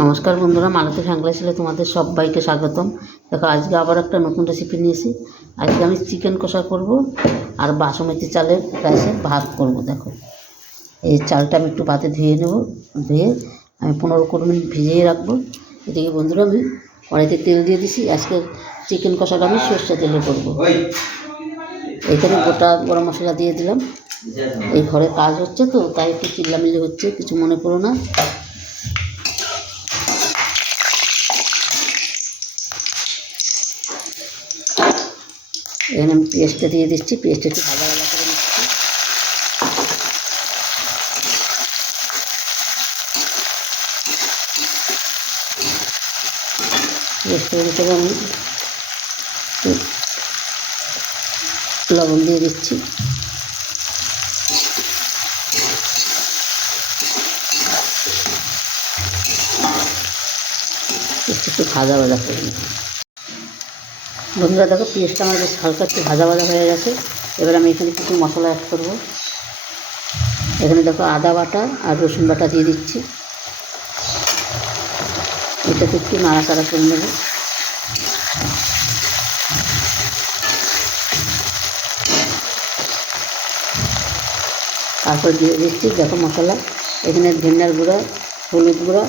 নমস্কার বন্ধুরা, মালতী ফ্যাংলাইসে তোমাদের সবাইকে স্বাগতম। দেখো, আজকে আবার একটা নতুন রেসিপি নিয়েছি। আজকে আমি চিকেন কষা করব আর বাসমতি চালের রাইসের ভাত করব। দেখো, এই চালটা আমি একটু পাতে ধুয়ে নেব। ধুয়ে আমি 15-20 মিনিট ভিজিয়ে রাখবো। এদিকে বন্ধুরা, আমি কড়াইতে তেল দিয়ে দিছি। আজকে চিকেন কষাটা আমি সর্ষে তেলে করব। এখানে গোটা গরম মশলা দিয়ে দিলাম। এই ঘরে কাজ হচ্ছে তো, তাই একটু চিল্লামিল্লি হচ্ছে, কিছু মনে করো না। এখানে আমি পেঁয়াজটা দিয়ে দিচ্ছি। পেঁয়াজটা একটু ভাজা ভাজা করে নিচ্ছি। পেঁয়াজটার ভিতরে আমি লবণ দিয়ে দিচ্ছি। একটু ভাজা ভাজা করে নিচ্ছি। বন্ধুরা দেখো, পেঁয়াজটা আমার বেশ হালকা একটু ভাজা ভাজা হয়ে গেছে। এবার আমি এখানে কিছু মশলা অ্যাড করব। এখানে দেখো, আদা বাটা আর রসুন বাটা দিয়ে দিচ্ছি। এটাকে একটু নাড়াচাড়া করে নেব। তারপর দিয়ে দিচ্ছি দেখো মশলা। এখানে ধনিয়ার গুঁড়া, হলুদ গুঁড়া,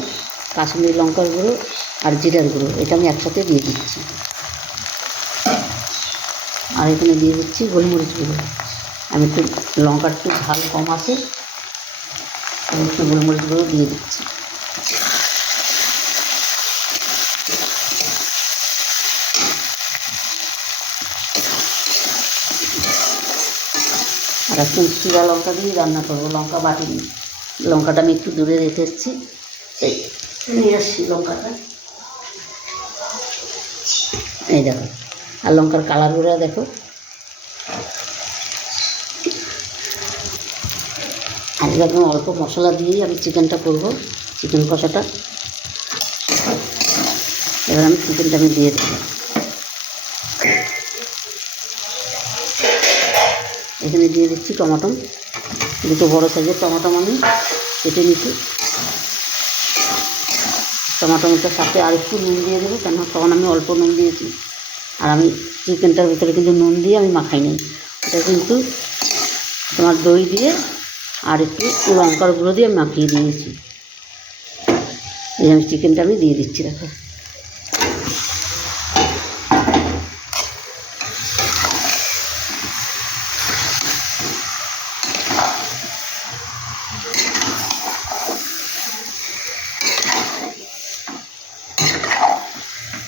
কাশ্মীরি লঙ্কার গুঁড়ো আর জিরার গুঁড়ো, এটা আমি একসাথে দিয়ে দিচ্ছি। আর এখানে দিয়ে দিচ্ছি গোলমরিচ গুঁড়ো। আমি একটু লঙ্কার একটু ঝাল কম আছে, আমি একটু গোলমরিচ গুঁড়ো দিয়ে দিচ্ছি। আর একটু জিরা লঙ্কা দিয়ে রান্না করবো। লঙ্কা বাটিনি, লঙ্কাটা আমি একটু দূরে রেখে এসেছি। এই নিয়ে আসছি লঙ্কাটা। এই দেখো, আর লঙ্কার কালারগুলো দেখো। আর এরকম অল্প মশলা দিয়েই আমি চিকেনটা করব, চিকেন কষাটা। এবার আমি চিকেনটা দিয়ে দেবো। এখানে দিয়ে দিচ্ছি টমেটো, দুটো বড়ো সাইজের টমেটো আমি কেটে নিচ্ছি। টমেটোটার সাথে আর একটু নুন দিয়ে দেবো, কেন তখন আমি অল্প নুন দিয়েছি। আর আমি চিকেনটার ভিতরে কিন্তু নুন দিয়ে আমি মাখাই নি, এটা কিন্তু তোমার দই দিয়ে আর একটু লঙ্কার গুঁড়ো দিয়ে আমি মাখিয়ে দিয়েছি। এই আমি চিকেনটা আমি দিয়ে দিচ্ছি। দেখো,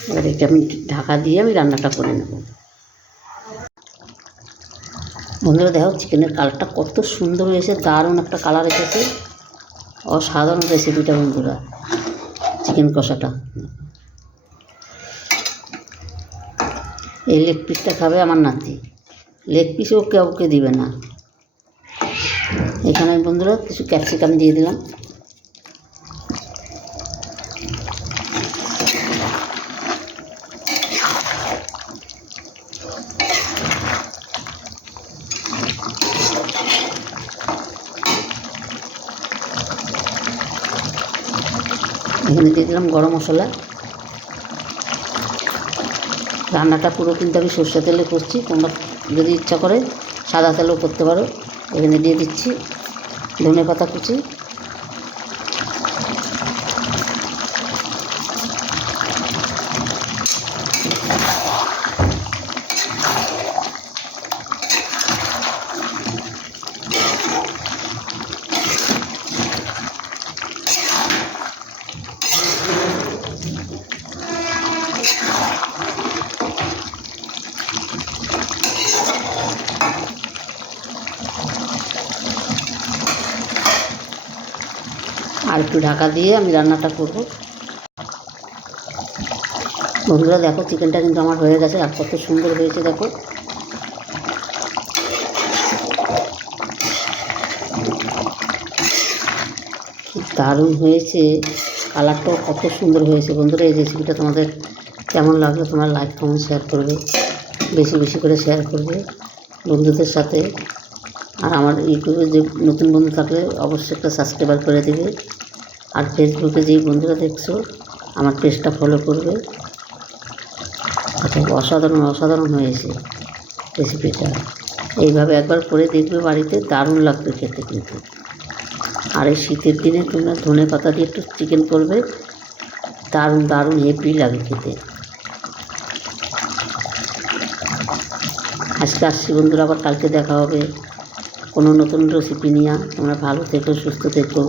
এবার এটা আমি ঢাকা দিয়ে আমি রান্নাটা করে নেব। বন্ধুরা দেখো, চিকেনের কালারটা কত সুন্দর হয়েছে, দারুণ একটা কালার এসেছে। অসাধারণ রেসিপিটা বন্ধুরা, চিকেন কষাটা। এই লেগ পিসটা খাবে আমার নাতি, লেগ পিসও কাউকে দিবে না। এখানে বন্ধুরা কিছু ক্যাপসিকাম দিয়ে দিলাম। এখানে দিয়ে দিলাম গরম মশলা। রান্নাটা পুরো কিন্তু আমি সর্ষে তেলে করছি, তোমরা যদি ইচ্ছা করে সাদা তেলেও করতে পারো। এখানে দিয়ে দিচ্ছি ধনেপাতা কুচি। আর একটু ঢাকা দিয়ে আমি রান্নাটা করব। বন্ধুরা দেখো, চিকেনটা কিন্তু আমার হয়ে গেছে, আর কত সুন্দর হয়েছে দেখো। কি দারুণ হয়েছে, কালারটাও কত সুন্দর হয়েছে। বন্ধুরা, এই রেসিপিটা তোমাদের কেমন লাগলো তোমরা লাইক কমেন্ট শেয়ার করবে, বেশি বেশি করে শেয়ার করবে বন্ধুদের সাথে। আর আমার ইউটিউবে যে নতুন বন্ধু থাকলে অবশ্যই একটা সাবস্ক্রাইবার করে দেবে। আর ফেসবুকে যেই বন্ধুরা দেখছো আমার পেজটা ফলো করবে। অসাধারণ অসাধারণ হয়েছে রেসিপিটা। এইভাবে একবার করে দেখবে বাড়িতে, দারুণ লাগবে খেতে কিন্তু। আর এই শীতের দিনে তোমরা ধনেপাতা দিয়ে একটু চিকেন করবে, দারুণ দারুণ হেভি লাগে খেতে। আজকে আসছি বন্ধুরা, আবার কালকে দেখা হবে কোনো নতুন রেসিপি নিয়ে। তোমরা ভালো থেকো, সুস্থ থেকো।